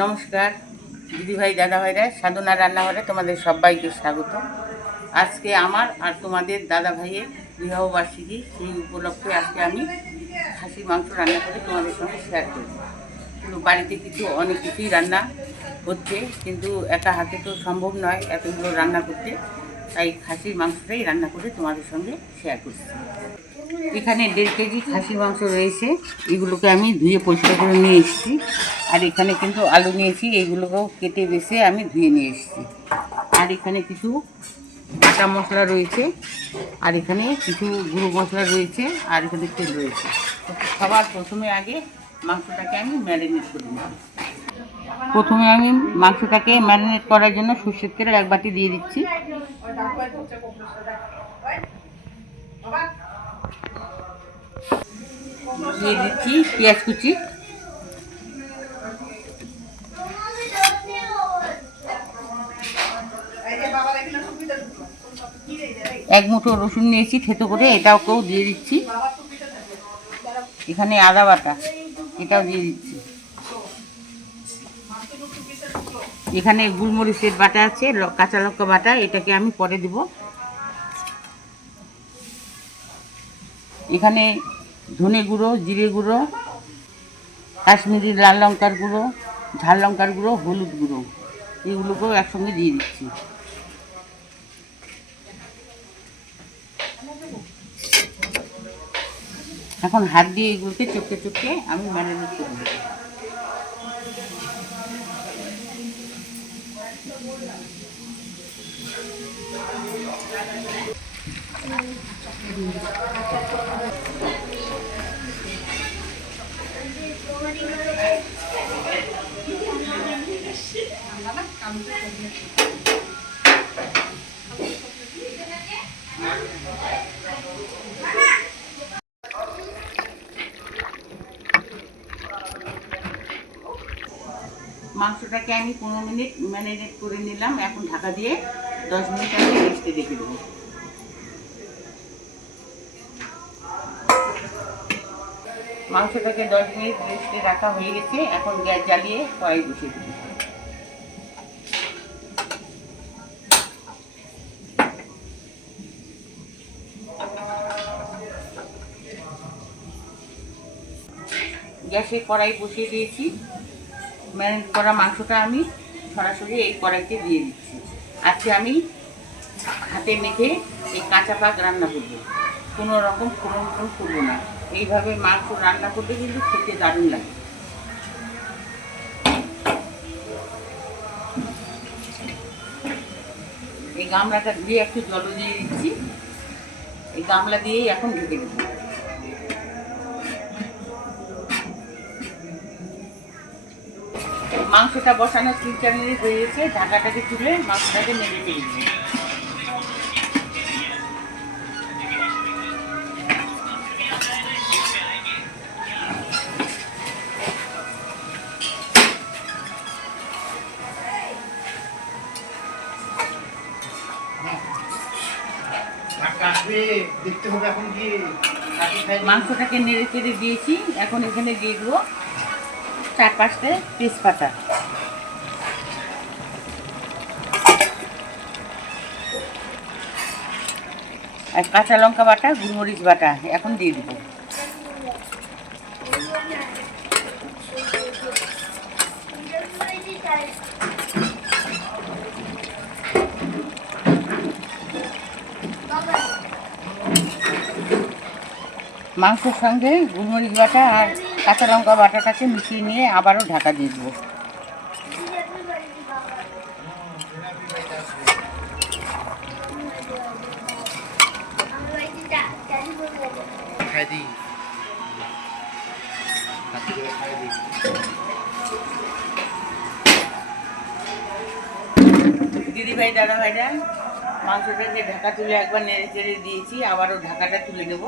নমস্কার দিদিভাই দাদাভাইরা, সাধনা রান্নাঘরে তোমাদের সবাইকে স্বাগত। আজকে আমার আর তোমাদের দাদা ভাইয়ের বিবাহবার্ষিকী, সেই উপলক্ষে আজকে আমি খাসির মাংস রান্না করে তোমাদের সঙ্গে শেয়ার করব। কিন্তু বাড়িতে অনেক কিছুই রান্না হচ্ছে, কিন্তু একা হাতে তো সম্ভব নয় এতগুলো রান্না করতে, তাই খাসির মাংসটাই রান্না করে তোমাদের সঙ্গে শেয়ার করছি। এখানে 1.5 কেজি খাসির মাংস রয়েছে, এগুলোকে আমি ধুয়ে পরিষ্কার করে নিয়ে এসেছি। আর এখানে কিন্তু আলু নিয়েছি, এইগুলোকেও কেটে বেছে আমি ধুয়ে নিয়ে এসেছি। আর এখানে কিছু বাটা মশলা রয়েছে, আর এখানে কিছু গুঁড়ো মশলা রয়েছে, আর এখানে তেল রয়েছে। সবার প্রথমে আগে মাংসটাকে আমি ম্যারিনেট করে নেব। প্রথমে আমি মাংসটাকে ম্যারিনেট করার জন্য সর্ষের তেল 1 বাটি দিয়ে দিচ্ছি। দিয়ে দিচ্ছি পেঁয়াজ কুচি, এক মুঠো রসুন নিয়েছি থেতো করে, এটাকেও দিয়ে দিচ্ছি। এখানে আদা বাটা, এটাও দিয়ে দিচ্ছি। এখানে গোলমরিচের বাটা আছে, কাঁচা লঙ্কা বাটা, এটাকে আমি পরে দেব। এখানে ধনে গুঁড়ো, জিরে গুঁড়ো, কাশ্মীরি লাল লঙ্কার গুঁড়ো, ঝাল লঙ্কার গুঁড়ো, হলুদ গুঁড়ো, এগুলোকেও একসঙ্গে দিয়ে দিচ্ছি। এখন হাত দিয়ে এগুলোকে চটকে চটকে আমি ম্যারিনেট করে দেবো। মাংসটাকে আমি 15 মিনিট ম্যারিনেট করে নিলাম। এখন ঢাকা দিয়ে 10 মিনিট আমি রেস্টে রেখে দেবো। মাংসটাকে 10 মিনিট রেস্টে রাখা হয়ে গেছে। এখন গ্যাস জ্বালিয়ে কড়াই বসিয়ে দেবো। গ্যাসে কড়াই বসিয়ে দিয়েছি। ম্যারিনেট করা মাংসটা আমি সরাসরি এই কড়াইতে দিয়ে দিচ্ছি। আজকে আমি হাতে মেখে এই কাঁচা পাক রান্না করবো, কোনো রকম ফোড়ন করবো না। এইভাবে মাংস রান্না করতে কিন্তু খেতে দারুণ লাগে। এই গামলাটা দিয়ে একটু জল দিয়ে দিচ্ছি। এই গামলা দিয়েই এখন ঢেকে দেবো। মাংসটা বসানো 3-4 মিনিট হয়ে গেছে। ঢাকাটাকে তুলে মাংসটাকে নেড়ে ফেলছি। মাংসটাকে নেড়ে চেড়ে দিয়েছি। এখন এখানে দিয়ে দেবো 4-5টে তেজপাতা, আর কাঁচা লঙ্কা বাটা, গোলমরিচ বাটা এখন দিয়ে দেবো। মাংসের সঙ্গে গোলমরিচ বাটা আর কাঁচা লঙ্কা বাটাটাকে মিশিয়ে নিয়ে আবারও ঢাকা দিয়ে দেবো। দিদিভাই দাদাভাইরা, মাংসটাকে ঢাকা তুলে একবার নেড়ে চেড়ে দিয়েছি, আবারও ঢাকাটা তুলে নেব।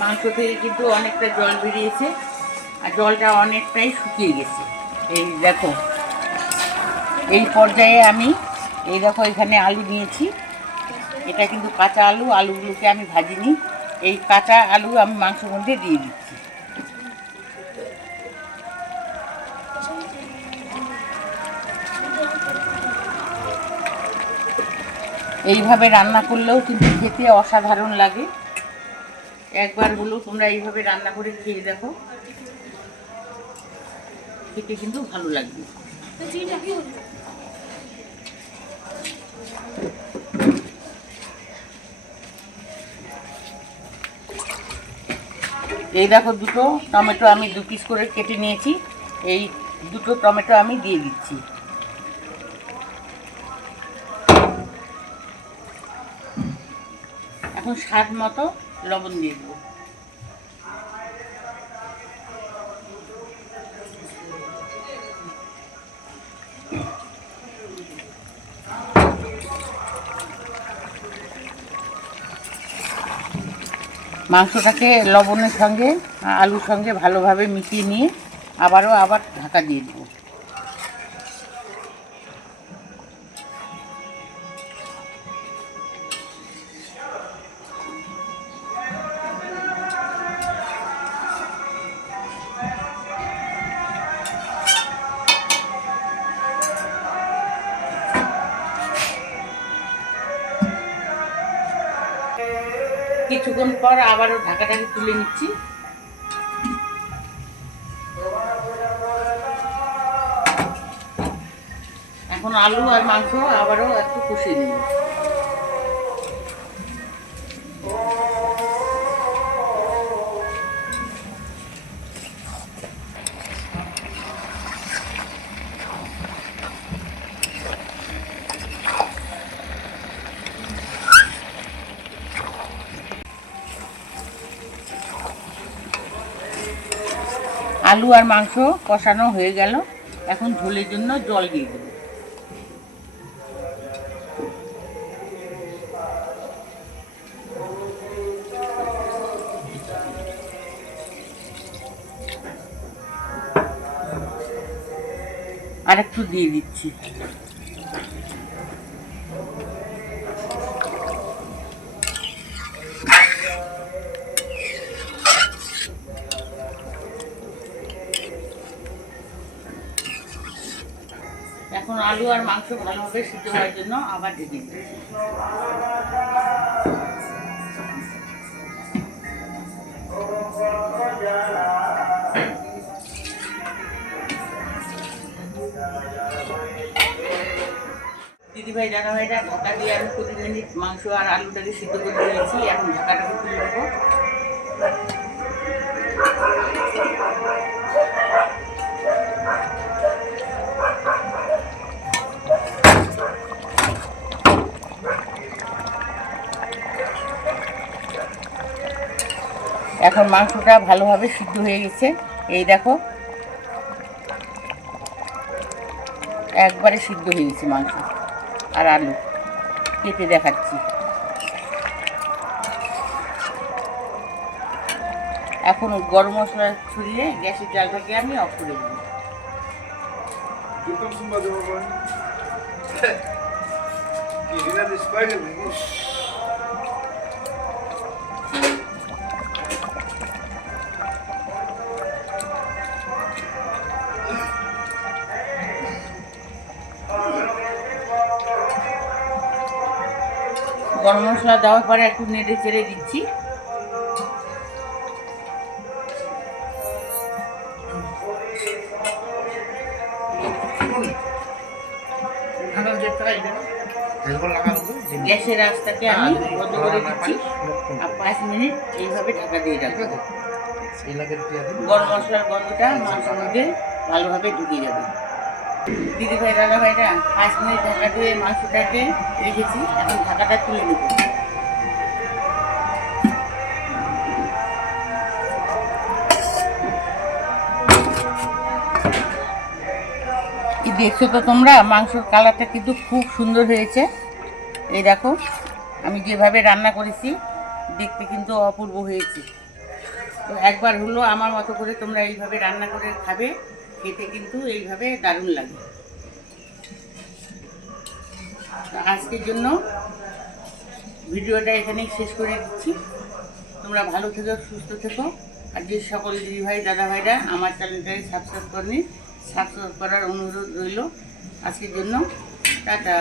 মাংস থেকে কিন্তু অনেকটা জল বেরিয়েছে, আর জলটা অনেকটাই শুকিয়ে গেছে। এই দেখো, এই পর্যায়ে আমি এই দেখো এখানে আলু নিয়েছি, এটা কিন্তু কাঁচা আলু, আলুগুলোকে আমি ভাজিনি। এই কাঁচা আলু আমি মাংসের মধ্যে দিয়ে দিচ্ছি। এইভাবে রান্না করলেও কিন্তু খেতে অসাধারণ লাগে। একবার হলো তোমরা এইভাবে রান্না করে খেয়ে দেখো, খেতে কিন্তু ভালো লাগবে। এই দেখো দুটো টমেটো আমি 2 পিস করে কেটে নিয়েছি। এই দুটো টমেটো আমি দিয়ে দিচ্ছি। এখন স্বাদ মতো লবণ দিয়ে দেবো। মাংসটাকে লবণের সঙ্গে আলুর সঙ্গে ভালোভাবে মিশিয়ে নিয়ে আবার ঢাকা দিয়ে দেবো। কিছুক্ষণ পর আবারও ঢাকাটাকে তুলে নিচ্ছি। এখন আলু আর মাংস আবারও একটু কষিয়ে নিই। আলু আর মাংস কষানো হয়ে গেল। এখন ঝোলের জন্য জল দিয়ে দেব। আর একটু দিয়ে দিচ্ছি। এখন আলু আর মাংস ভালোভাবে সিদ্ধ হওয়ার জন্য আবার ঢেকে দিচ্ছি। দিদিভাই দাদাভাইরা ঢাকা দিয়ে আমি 20 মিনিট মাংস আর আলুটাকে সিদ্ধ করে দিয়েছি। এখন ঢাকাটাকে তুলে দেবো। এখন মাংসটা ভালোভাবে সিদ্ধ হয়ে গেছে। এই দেখো একবারে সিদ্ধ হয়ে গেছে মাংস আর আলু। কেটে দেখাচ্ছি। এখন গরম মশলা ছড়িয়ে গ্যাসের জালটাকে আমি অফ করে দেবো। গরম মশলা দেওয়ার পরে একটু নেড়ে চেড়ে দিচ্ছি। গ্যাসের আঁচটাকে আমি বন্ধ করে দিচ্ছি আর 5 মিনিট এইভাবে ঢাকা দিয়ে রাখবো। গরম মশলার গন্ধটা মাংসের মধ্যে ভালোভাবে ঢুকে যাবে। দিদিভাই দাদাভাইরা 5 মিনিট ঢাকা দিয়ে মাংসটাকে রেখেছি। এখন ঢাকাটা তুলে নেব। কি দেখছো তো তোমরা, মাংসের কালারটা কিন্তু খুব সুন্দর হয়েছে। এই দেখো আমি যেভাবে রান্না করেছি দেখতে কিন্তু অপূর্ব হয়েছে। তো একবার হলো আমার মতো করে তোমরা এইভাবে রান্না করে খাবে, খেতে কিন্তু এইভাবে দারুণ লাগে। আজকের জন্য ভিডিওটা এখানেই শেষ করে দিচ্ছি। তোমরা ভালো থেকো, সুস্থ থেকো। আর যে সকল দিদিভাই দাদাভাইরা আমার চ্যানেলটাকে সাবস্ক্রাইব করেনি, সাবস্ক্রাইব করার অনুরোধ রইল। আজকের জন্য টাটা।